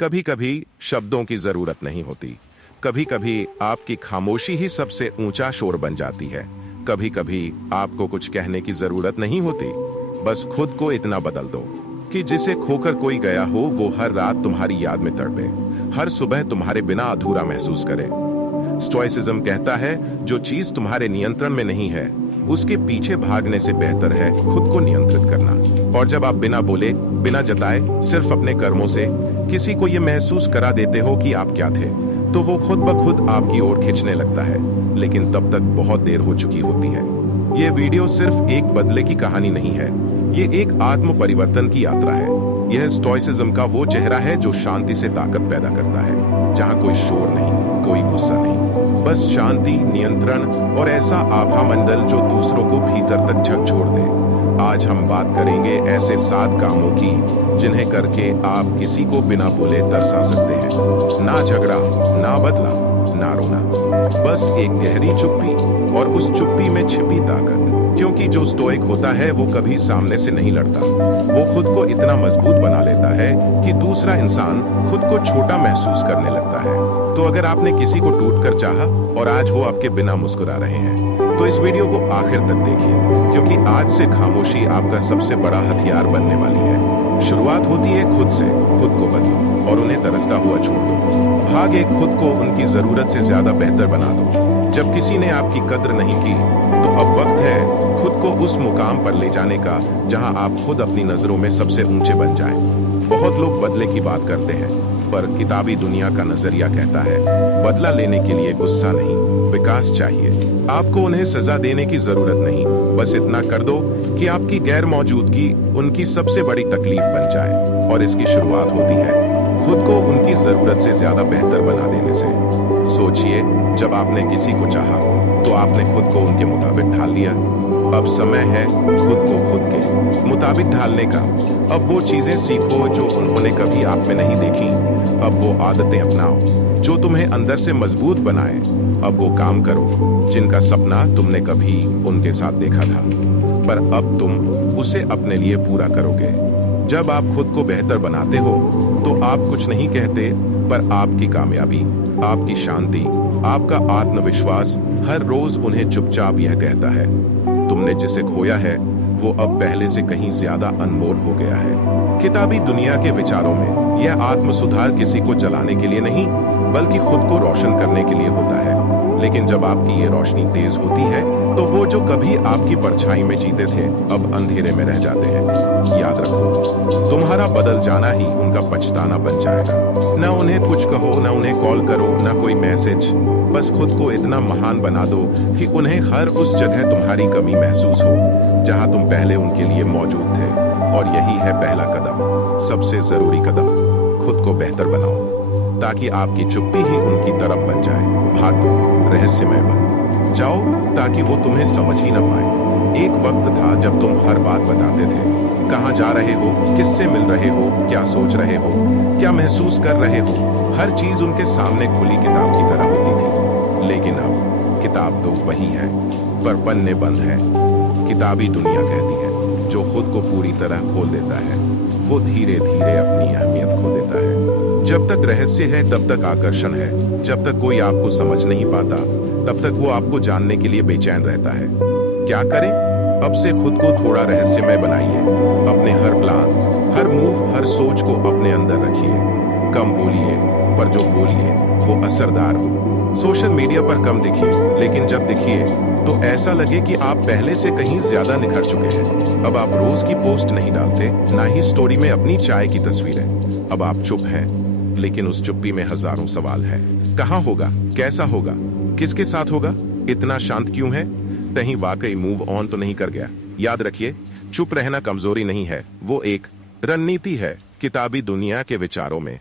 कभी कभी शब्दों की जरूरत नहीं होती, कभी कभी आपकी खामोशी ही सबसे ऊंचा शोर बन जाती है। कभी कभी आपको कुछ कहने की जरूरत नहीं होती, बस खुद को इतना बदल दो कि जिसे खोकर कोई गया हो वो हर रात तुम्हारी याद में तड़पे, हर सुबह तुम्हारे बिना अधूरा महसूस करे। स्टोइसिज्म कहता है जो चीज तुम्हारे नियंत्रण में नहीं है उसके पीछे भागने से बेहतर है खुद को नियंत्रित करना। और जब आप बिना बोले, बिना जताए, सिर्फ अपने कर्मों से किसी को यह महसूस करा देते हो कि आप क्या थे, तो वो खुद ब खुद आपकी ओर खींचने लगता है, लेकिन तब तक बहुत देर हो चुकी होती है। ये वीडियो सिर्फ एक बदले की कहानी नहीं है, ये एक आत्म परिवर्तन की यात्रा है। यह स्टोइसिज्म का वो चेहरा है जो शांति से ताकत पैदा करता है, जहाँ कोई शोर नहीं, कोई गुस्सा नहीं, बस शांति, नियंत्रण और ऐसा आभा मंडल जो दूसरों को भीतर तक झकझोर दे। आज हम बात करेंगे ऐसे 7 कामों की जिन्हें करके आप किसी को बिना बोले तरसा सकते हैं। ना झगड़ा, ना बदला, ना रोना, बस एक गहरी चुप्पी, और उस चुप्पी में छिपी ताकत। क्योंकि जो स्टोइक होता है वो कभी सामने से नहीं लड़ता, वो खुद को इतना मजबूत बना लेता है कि दूसरा इंसान खुद को छोटा महसूस करने लगता है। तो अगर आपने किसी को टूट कर चाहा और आज वो आपके बिना मुस्कुरा रहे हैं, तो इस वीडियो को आखिर तक देखिए, क्योंकि आज से खामोशी आपका सबसे बड़ा हथियार बनने वाली है। शुरुआत होती है खुद से। खुद को बदलो और उन्हें तरसता हुआ छोड़ दो। भाग एक, खुद को उनकी जरूरत से ज्यादा बेहतर बना दो। जब किसी ने आपकी कद्र नहीं की, तो अब वक्त है खुद को उस मुकाम पर ले जाने का जहां आप खुद अपनी नजरों में सबसे ऊंचे बन जाएं। बहुत लोग बदले की बात करते हैं, पर किताबी दुनिया का नजरिया कहता है बदला लेने के लिए गुस्सा नहीं, विकास चाहिए। आपको उन्हें सजा देने की जरूरत नहीं, बस इतना कर दो कि आपकी गैर मौजूदगी उनकी सबसे बड़ी तकलीफ बन जाए। और इसकी शुरुआत होती है खुद को उनकी जरूरत से ज्यादा बेहतर बना देने से। सोचिए, जब आपने किसी को चाहा तो आपने खुद को उनके मुताबिक ढाल लिया। अब समय है खुद को खुद के मुताबिक ढालने का। अब वो चीजें सीखो जो उन्होंने कभी आप में नहीं देखी। अब वो आदतें अपनाओ जो तुम्हें अंदर से मजबूत बनाए। अब वो काम करो जिनका सपना तुमने कभी उनके साथ देखा था, पर अब तुम उसे अपने लिए पूरा करोगे। जब आप खुद को बेहतर बनाते हो तो आप कुछ नहीं कहते, पर आपकी कामयाबी, आपकी शांति, आपका आत्मविश्वास हर रोज उन्हें चुपचाप यह कहता है तुमने जिसे खोया है वो अब पहले से कहीं ज्यादा अनमोल हो गया है। किताबी दुनिया के विचारों में यह आत्म सुधार किसी को जलाने के लिए नहीं, बल्कि खुद को रोशन करने के लिए होता है। लेकिन जब आपकी ये रोशनी तेज होती है तो वो जो कभी आपकी परछाई में जीते थे अब अंधेरे में रह जाते हैं। याद रखो, तुम्हारा बदल जाना ही उनका पछताना बन जाएगा। न उन्हें कुछ कहो, न उन्हें कॉल करो, न कोई मैसेज, बस खुद को इतना महान बना दो कि उन्हें हर उस जगह तुम्हारी कमी महसूस हो जहां तुम पहले उनके लिए मौजूद थे। और यही है पहला कदम, सबसे जरूरी कदम। खुद को बेहतर बनाओ ताकि आपकी चुप्पी ही उनकी तरफ बन जाए। भाग दो, रहस्यमय बन जाओ ताकि वो तुम्हें समझ ही न पाए। एक वक्त था जब तुम हर बात बताते थे, कहाँ जा रहे हो, किससे मिल रहे हो, क्या सोच रहे हो, क्या महसूस कर रहे हो। हर चीज उनके सामने खुली किताब की तरह होती थी। लेकिन अब किताब तो वही है, पर पन्ने बंद है। किताबी दुनिया कहती है जो खुद को पूरी तरह खोल देता है वो धीरे धीरे अपनी अहमियत खो देता है। जब तक रहस्य है तब तक आकर्षण है। जब तक कोई आपको समझ नहीं पाता तब तक वो आपको जानने के लिए बेचैन रहता है। क्या करें? अब से खुद को थोड़ा रहस्यमय बनाइए। अपने हर प्लान, हर मूव, हर सोच को अपने अंदर रखिए। कम बोलिए, पर जो बोलिए वो असरदार हो। सोशल मीडिया पर कम दिखिए, लेकिन जब दिखिए तो ऐसा लगे कि आप पहले से कहीं ज्यादा निखर चुके हैं। अब आप रोज की पोस्ट नहीं डालते, ना ही स्टोरी में अपनी चाय की तस्वीरें। अब आप चुप हैं, लेकिन उस चुप्पी में हजारों सवाल हैं। कहाँ होगा, कैसा होगा, किसके साथ होगा, इतना शांत क्यों है, कहीं वाकई मूव ऑन तो नहीं कर गया। याद रखिए, चुप रहना कमजोरी नहीं है, वो एक रणनीति है। किताबी दुनिया के विचारों में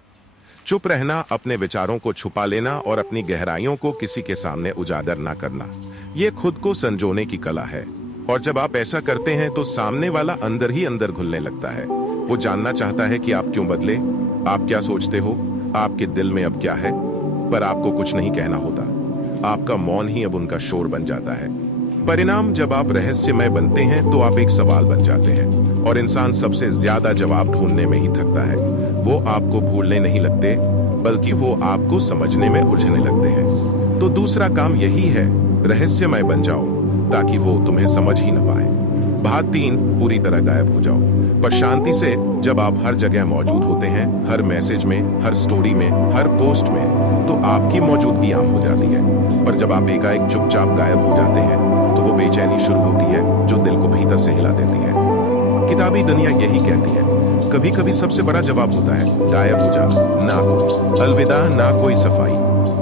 चुप रहना, अपने विचारों को छुपा लेना और अपनी गहराइयों को किसी के सामने उजागर ना करना, ये खुद को संजोने की कला है। और जब आप ऐसा करते हैं तो सामने वाला अंदर ही अंदर घुलने लगता है। वो जानना चाहता है कि आप क्यों बदले, आप क्या सोचते हो, आपके दिल में अब क्या है, पर आपको कुछ नहीं कहना होता। आपका मौन ही अब उनका शोर बन जाता है। परिणाम, जब आप रहस्यमय बनते हैं तो आप एक सवाल बन जाते हैं, और इंसान सबसे ज्यादा जवाब ढूंढने में ही थकता है। वो आपको भूलने नहीं लगते, बल्कि वो आपको समझने में उलझने लगते हैं। तो दूसरा काम यही है, रहस्यमय बन जाओ ताकि वो तुम्हें समझ ही न पाए। भाग 3, पूरी तरह गायब हो जाओ। पर शांति से जब आप हर जगह मौजूद होते हैं, हर मैसेज में, हर स्टोरी में, हर पोस्ट में, तो आपकी मौजूदगी आम हो जाती है। पर जब आप एकाएक चुपचाप गायब हो जाते हैं तो वो बेचैनी शुरू होती है जो दिल को भीतर से हिला देती है। किताबी दुनिया यही कहती है, कभी कभी सबसे बड़ा जवाब होता है गायब हो जाना। ना कोई अलविदा, ना कोई सफाई,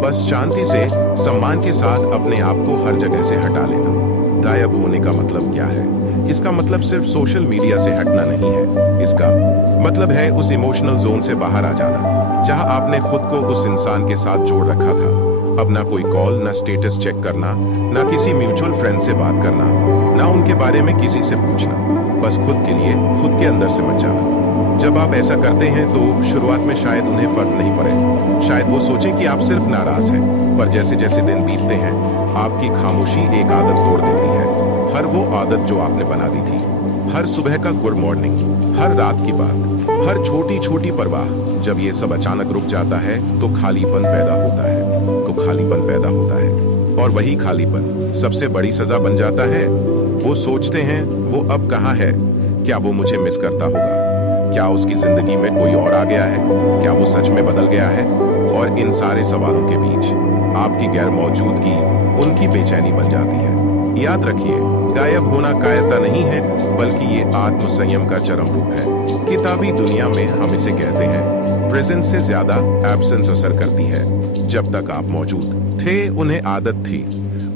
बस शांति से, सम्मान के साथ अपने आप को हर जगह से हटा लेना। गायब होने का मतलब क्या है? इसका मतलब सिर्फ सोशल मीडिया से हटना नहीं है। इसका मतलब है उस इमोशनल जोन से बाहर आ जाना जहां आपने खुद को उस इंसान के साथ जोड़ रखा था। अब ना कोई कॉल, ना स्टेटस चेक करना, ना किसी म्यूचुअल फ्रेंड से बात करना, ना उनके बारे में किसी से पूछना, बस खुद के लिए खुद के अंदर से मच जाना। जब आप ऐसा करते हैं तो शुरुआत में शायद उन्हें फर्क नहीं पड़े, शायद वो सोचें कि आप सिर्फ नाराज हैं, पर जैसे जैसे दिन बीतते हैं आपकी खामोशी एक आदत तोड़ देती है। हर वो आदत जो आपने बना दी थी, हर सुबह का गुड मॉर्निंग, हर रात की बात, हर छोटी छोटी परवाह, जब ये सब अचानक रुक जाता है तो खालीपन पैदा होता है। और वही खालीपन सबसे बड़ी सजा बन जाता है। वो सोचते हैं वो अब कहाँ है, क्या वो मुझे मिस करता होगा, क्या उसकी जिंदगी में कोई और आ गया है, क्या वो सच में बदल गया है? और इन सारे सवालों के बीच आपकी गैर मौजूदगी उनकी बेचैनी बन जाती है। याद रखिए, गायब होना कायरता नहीं है, बल्कि ये आत्म संयम का चरम रूप है। किताबी दुनिया में हम इसे कहते हैं, प्रेजेंस से ज्यादा एब्सेंस असर करती है। जब तक आप मौजूद थे उन्हें आदत थी,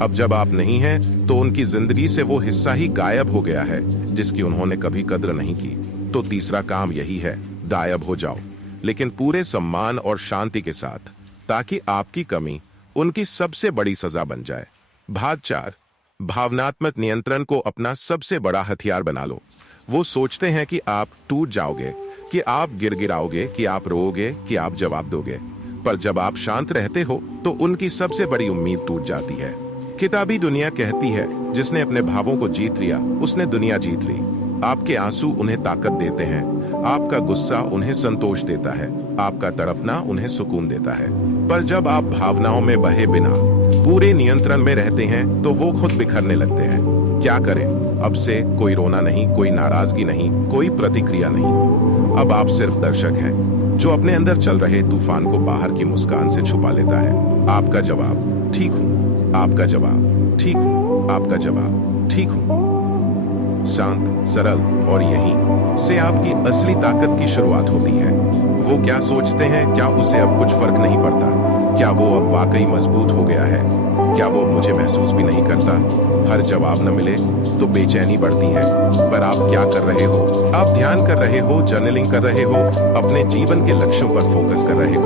अब जब आप नहीं हैं तो उनकी जिंदगी से वो हिस्सा ही गायब हो गया है जिसकी उन्होंने कभी कद्र नहीं की। तो तीसरा काम यही है, गायब हो जाओ, लेकिन पूरे सम्मान और शांति के साथ, ताकि आपकी कमी उनकी सबसे बड़ी सजा बन जाए। भाग 4, भावनात्मक नियंत्रण को अपना सबसे बड़ा हथियार बना लो। वो सोचते हैं कि आप टूट जाओगे, कि आप गिड़गिड़ाओगे, कि आप रोओगे, कि आप जवाब दोगे। पर जब आप शांत रहते हो तो उनकी सबसे बड़ी उम्मीद टूट जाती है। किताबी दुनिया कहती है, जिसने अपने भावों को जीत लिया उसने दुनिया जीत ली। आपके आंसू उन्हें ताकत देते हैं, आपका गुस्सा उन्हें संतोष देता है, आपका तड़पना उन्हें सुकून देता है। पर जब आप भावनाओं में बहे बिना पूरे नियंत्रण में रहते हैं तो वो खुद बिखरने लगते हैं। क्या करें? अब से कोई रोना नहीं, कोई नाराजगी नहीं, कोई प्रतिक्रिया नहीं। अब आप सिर्फ दर्शक हैं जो अपने अंदर चल रहे तूफान को बाहर की मुस्कान से छुपा लेता है। आपका जवाब ठीक हूं, आपका जवाब ठीक हूं, आपका जवाब ठीक हूं। शांत, सरल, और यहीं से आपकी असली ताकत की शुरुआत होती है। वो क्या सोचते हैं, क्या उसे अब कुछ फर्क नहीं पड़ता? क्या वो अब वाकई मजबूत हो गया है? क्या वो मुझे महसूस भी नहीं करता? हर जवाब न मिले तो बेचैनी बढ़ती है। पर आप क्या कर रहे हो? आप ध्यान कर रहे हो, जर्नलिंग कर रहे हो, अपने जीवन के लक्ष्यों पर फोकस कर रहे हो,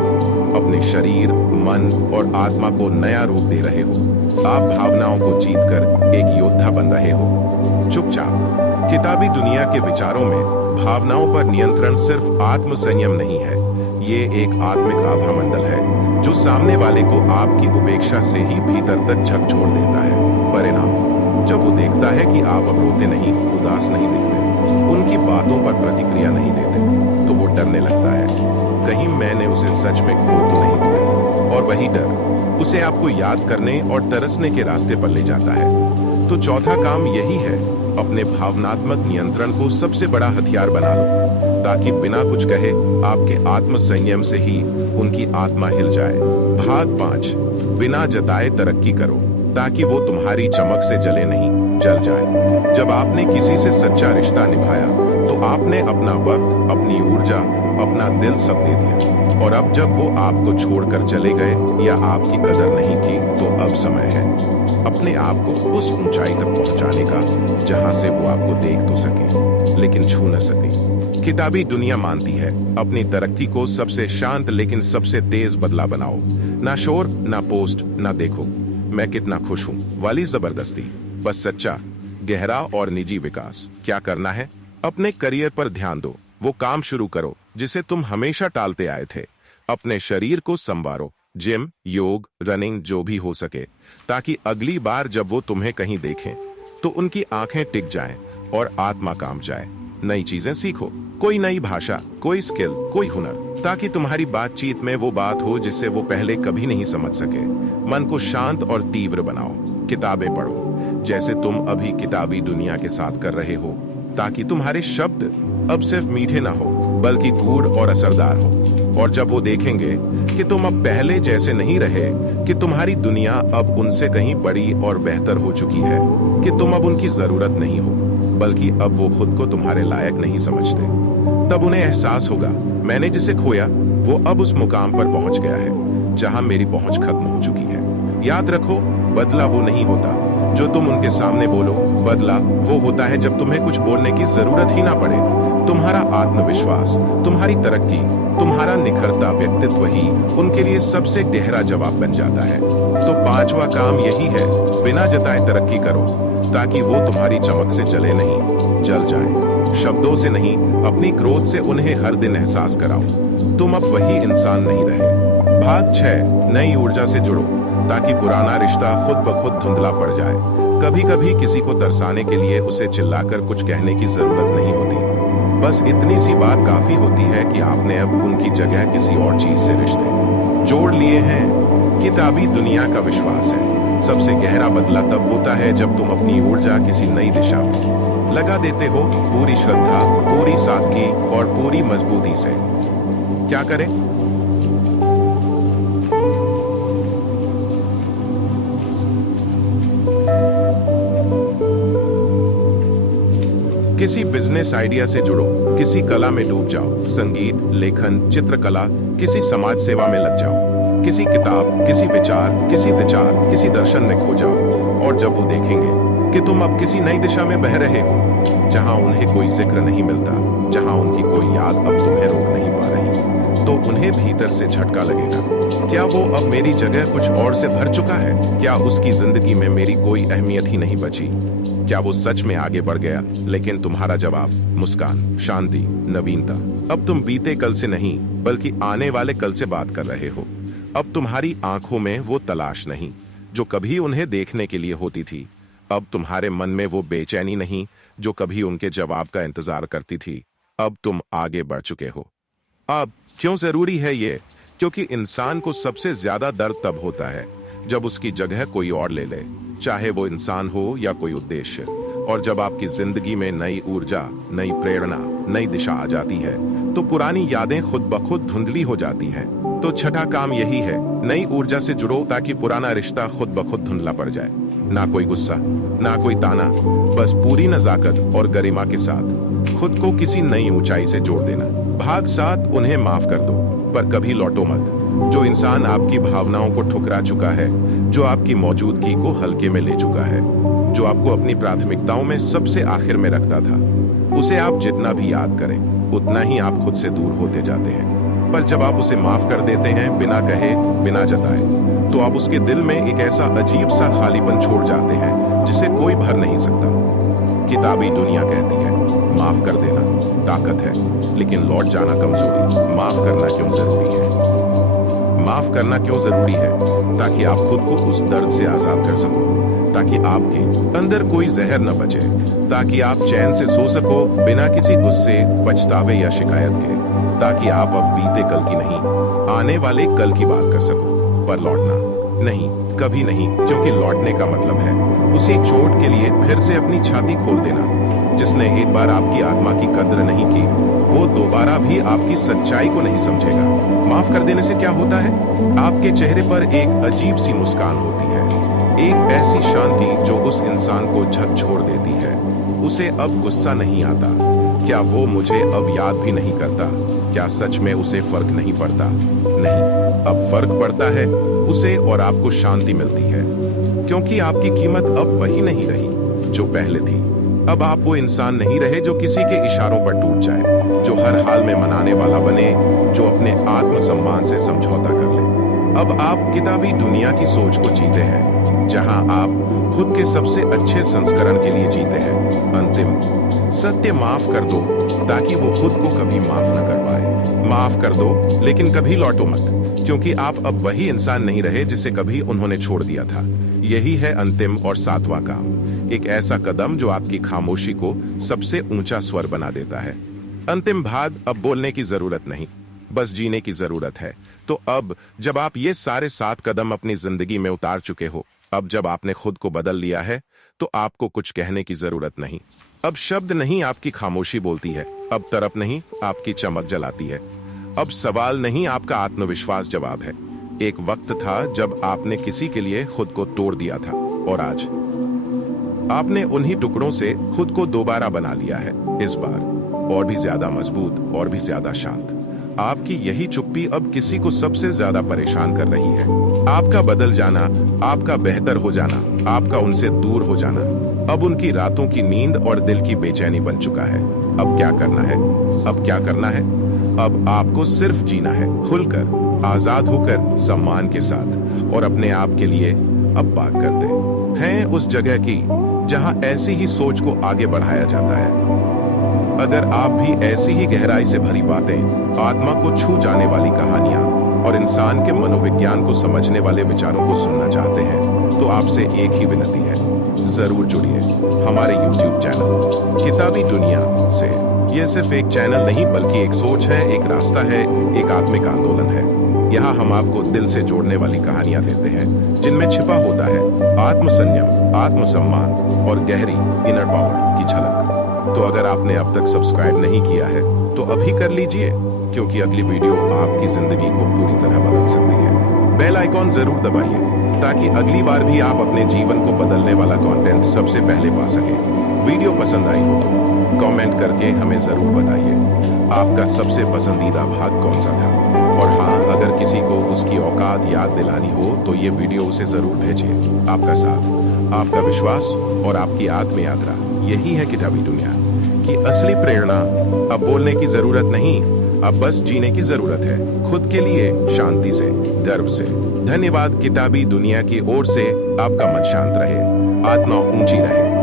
अपने शरीर, मन और आत्मा को नया रूप दे रहे हो। आप भावनाओं को जीतकर एक योद्धा बन रहे हो। चुपचाप। किताबी दुनिया के विचारों में भावनाओं पर नियंत्रण सिर्फ आत्म संयम नहीं है, ये एक आत्मिक आभा मंडल है जो सामने वाले को आपकी उपेक्षा से ही भीतर तक झकझोर देता है। परिणाम, जब वो देखता है कि आप अब रोते नहीं, उदास नहीं दिखते, उनकी बातों पर प्रतिक्रिया नहीं देते, तो वो डरने लगता है, कहीं मैंने उसे सच में खो तो नहीं दिया। और वही डर उसे आपको याद करने और तरसने के रास्ते पर ले जाता है। तो चौथा काम यही है, अपने भावनात्मक नियंत्रण को सबसे बड़ा हथियार बना लो, ताकि बिना कुछ कहे आपके आत्म संयम से ही उनकी आत्मा हिल जाए। भाग 5, बिना जताए तरक्की करो, ताकि वो तुम्हारी चमक से जले नहीं, जल जाए। जब आपने किसी से सच्चा रिश्ता निभाया तो आपने अपना वक्त, अपनी ऊर्जा, अपना दिल सब दे दिया। और अब जब वो आपको छोड़कर चले गए या आपकी कदर नहीं की, तो अब समय है अपने आप को उस ऊंचाई तक पहुंचाने का जहां से वो आपको देख तो सके लेकिन छू न सके। किताबी दुनिया मानती है, अपनी तरक्की को सबसे शांत लेकिन सबसे तेज बदला बनाओ। ना शोर, ना पोस्ट, ना देखो मैं कितना खुश हूं वाली जबरदस्ती, बस सच्चा, गहरा और निजी विकास। क्या करना है? अपने करियर पर ध्यान दो, वो काम शुरू करो जिसे तुम हमेशा टालते आए थे। अपने शरीर को संवारो, जिम, योग, रनिंग, जो भी हो सके, ताकि अगली बार जब वो तुम्हें कहीं देखें तो उनकी आंखें टिक जाएं और आत्मा काम जाए। नई चीजें सीखो, कोई नई भाषा, कोई स्किल, कोई हुनर, ताकि तुम्हारी बातचीत में वो बात हो जिससे वो पहले कभी नहीं समझ सके। मन को शांत और तीव्र बनाओ। किताबें पढ़ो जैसे तुम अभी किताबी दुनिया के साथ कर रहे हो, ताकि तुम्हारे शब्द अब सिर्फ मीठे ना हो बल्कि गूढ़ और असरदार हो। और जब वो देखेंगे कि तुम अब पहले जैसे नहीं रहे, कि तुम्हारी दुनिया अब उनसे कहीं बड़ी और बेहतर हो चुकी है, कि तुम अब उनकी जरूरत नहीं हो बल्कि अब वो खुद को तुम्हारे लायक नहीं समझते, तब उन्हें एहसास होगा मैंने जिसे खोया वो अब उस मुकाम पर पहुंच गया है जहां मेरी पहुंच खत्म हो चुकी है। याद रखो, बदला वो नहीं होता जो तुम उनके सामने बोलो, बदला वो होता है जब तुम्हें कुछ बोलने की जरूरत ही ना पड़े। तुम्हारा आत्मविश्वास, तुम्हारी तरक्की, तुम्हारा निखरता व्यक्तित्व ही उनके लिए सबसे गहरा जवाब बन जाता है। तो पांचवा काम यही है, बिना जताए तरक्की करो ताकि वो तुम्हारी चमक से जले नहीं, जल जाए। शब्दों से नहीं, अपनी क्रोध से उन्हें हर दिन एहसास कराओ तुम अब वही इंसान नहीं रहे। भाग 6, नई ऊर्जा से जुड़ो ताकि पुराना रिश्ता खुद ब खुद धुंधला पड़ जाए। कभी कभी किसी को तरसाने के लिए उसे चिल्लाकर कुछ कहने की जरूरत नहीं होती, बस इतनी सी बात काफी होती है कि आपने अब उनकी जगह किसी और चीज से रिश्ते जोड़ लिए हैं। किताबी दुनिया का विश्वास है सबसे गहरा बदला तब होता है जब तुम अपनी ऊर्जा किसी नई दिशा में लगा देते हो, पूरी श्रद्धा, पूरी सादगी और पूरी मजबूती से। क्या करें? किसी बिजनेस आइडिया से जुड़ो, किसी कला में डूब जाओ, संगीत, लेखन, चित्रकला, किसी समाज सेवा में लग जाओ, किसी किताब, किसी विचार, किसी विचार, किसी दर्शन में खो जाओ। और जब वो देखेंगे कि तुम अब किसी नई दिशा में बह रहे हो जहां उन्हें कोई जिक्र नहीं मिलता, जहां उनकी कोई याद अब तुम्हें रोक नहीं पा रही, तो उन्हें भीतर से झटका लगेगा। क्या वो अब मेरी जगह कुछ और से भर चुका है? क्या उसकी जिंदगी में मेरी कोई अहमियत ही नहीं बची? क्या वो सच में आगे बढ़ गया? लेकिन तुम्हारा जवाब मुस्कान, शांति, नवीनता। अब तुम बीते कल से नहीं बल्कि आने वाले कल से बात कर रहे हो। अब तुम्हारी आंखों में वो तलाश नहीं जो कभी उन्हें देखने के लिए होती थी। अब तुम्हारे मन में वो बेचैनी नहीं जो कभी उनके जवाब का इंतजार करती थी। अब तुम आगे बढ़ चुके हो। अब क्यों जरूरी है ये? क्योंकि इंसान को सबसे ज्यादा दर्द तब होता है जब उसकी जगह कोई और ले ले, चाहे वो इंसान हो या कोई उद्देश्य। और जब आपकी जिंदगी में नई ऊर्जा, नई प्रेरणा, नई दिशा आ जाती है तो पुरानी यादें खुद ब खुद धुंधली हो जाती हैं। तो छठा काम यही है, नई ऊर्जा से जुड़ो ताकि पुराना रिश्ता खुद ब खुद धुंधला पड़ जाए। ना कोई गुस्सा, ना कोई ताना, बस पूरी नजाकत और गरिमा के साथ खुद को किसी नई ऊंचाई से जोड़ देना। भाग 7, उन्हें माफ कर दो पर कभी लौटो मत। जो इंसान आपकी भावनाओं को ठुकरा चुका है, जो आपकी मौजूदगी को हल्के में ले चुका है, जो आपको अपनी प्राथमिकताओं में सबसे आखिर में रखता था, उसे आप जितना भी याद करें उतना ही आप खुद से दूर होते जाते हैं। पर जब आप उसे माफ कर देते हैं बिना कहे, बिना जताए, तो आप उसके दिल में एक ऐसा अजीब सा खालीपन छोड़ जाते हैं जिसे कोई भर नहीं सकता। किताबी दुनिया कहती है माफ कर देना ताकत है, लेकिन लौट जाना कमजोरी। माफ करना क्यों जरूरी है? माफ करना क्यों जरूरी है? ताकि आप खुद को उस दर्द से आजाद कर सको, ताकि आपके अंदर कोई जहर न बचे, ताकि आप चैन से सो सको बिना किसी गुस्से, पछतावे या शिकायत के, ताकि आप अब बीते कल की नहीं, आने वाले कल की बात कर सको। पर लौटना नहीं, कभी नहीं, क्योंकि लौटने का मतलब है उसे एक चोट के लिए फिर से अपनी छाती खोल देना। जिसने एक बार आपकी आत्मा की कद्र नहीं की, वो दोबारा भी आपकी सच्चाई को नहीं समझेगा। माफ कर देने से क्या होता है? आपके चेहरे पर एक अजीब सी मुस्कान होती है, एक ऐसी शांति जो उस इंसान को झकझोर देती है। उसे अब गुस्सा नहीं आता। क्या वो मुझे अब याद भी नहीं करता? क्या सच में उसे फर्क नहीं पड़ता? नहीं, अब फर्क पड़ता है। उसे और आपको शांति मिलती है, क्योंकि आपकी कीमत अब वही नहीं रही जो पहले थी। अब आप वो इंसान नहीं रहे जो किसी के इशारों पर टूट जाए, जो हर हाल में मनाने वाला बने, जो अपने आत्मसम्मान से समझौता कर ले। अब आप किताबी दुनिया की सोच को जीते हैं, जहां आप खुद के सबसे अच्छे संस्करण के लिए जीते हैं। अंतिम सत्य, माफ कर दो ताकि वो खुद को कभी माफ न कर पाए। माफ कर दो लेकिन कभी लौटो मत, क्योंकि आप अब वही इंसान नहीं रहे जिसे कभी उन्होंने छोड़ दिया था। यही है अंतिम और 7वां काम, एक ऐसा कदम जो आपकी खामोशी को सबसे ऊंचा स्वर बना देता है। अंतिम भाग, अब बोलने की जरूरत नहीं, बस जीने की जरूरत है। तो अब जब आप ये सारे 7 कदम अपनी जिंदगी में उतार चुके हो, अब जब आपने खुद को बदल लिया है, तो आपको कुछ कहने की जरूरत नहीं। अब शब्द नहीं आपकी खामोशी बोलती है, अब तरफ नहीं आपकी चमक जलाती है, अब सवाल नहीं आपका आत्मविश्वास जवाब है। एक वक्त था जब आपने किसी के लिए खुद को तोड़ दिया था, और आज आपने उन्हीं टुकड़ों से खुद को दोबारा बना लिया है, इस बार और भी ज्यादा मजबूत और भी ज्यादा शांत। आपकी यही चुप्पी अब किसी को सबसे ज्यादा परेशान कर रही है। आपका बदल जाना, आपका बेहतर हो जाना, आपका उनसे दूर हो जाना, अब उनकी रातों की नींद और दिल की बेचैनी बन चुका है। अब क्या करना है? अब क्या करना है? अब आपको सिर्फ जीना है, खुलकर, आजाद होकर, सम्मान के साथ, और अपने आप के लिए अब बात करते हैं उस जगह की जहां ऐसी ही सोच को आगे बढ़ाया जाता है। अगर आप भी ऐसी ही गहराई से भरी बातें, आत्मा को छू जाने वाली कहानियां और इंसान के मनोविज्ञान को समझने वाले विचारों को सुनना चाहते हैं, तो आपसे एक ही विनती है, जरूर जुड़िए हमारे YouTube चैनल किताबी दुनिया से। यह सिर्फ एक चैनल नहीं बल्कि एक सोच है, एक रास्ता है, एक आत्मिक आंदोलन है। यहाँ हम आपको दिल से जोड़ने वाली कहानियां देते हैं जिनमें छिपा होता है आत्मसंयम, आत्मसम्मान और गहरी इनर पावर की झलक। तो अगर आपने अब तक सब्सक्राइब नहीं किया है तो अभी कर लीजिए, क्योंकि अगली वीडियो आपकी जिंदगी को पूरी तरह बदल सकती है। बेल आइकॉन जरूर दबाइए ताकि अगली बार भी आप अपने जीवन को बदलने वाला कंटेंट सबसे पहले पा सकें। वीडियो पसंद आई हो तो कमेंट करके हमें जरूर बताइए आपका सबसे पसंदीदा भाग कौन सा था। और हाँ, अगर किसी को उसकी औकात याद दिलानी हो तो ये वीडियो उसे जरूर भेजिए। आपका साथ, आपका विश्वास और आपकी आत्म यात्रा, यही है किताबी दुनिया की असली प्रेरणा। अब बोलने की जरूरत नहीं, अब बस जीने की जरूरत है, खुद के लिए, शांति से, गर्व से। धन्यवाद। किताबी दुनिया की ओर से आपका मन शांत रहे, आत्मा ऊंची रहे।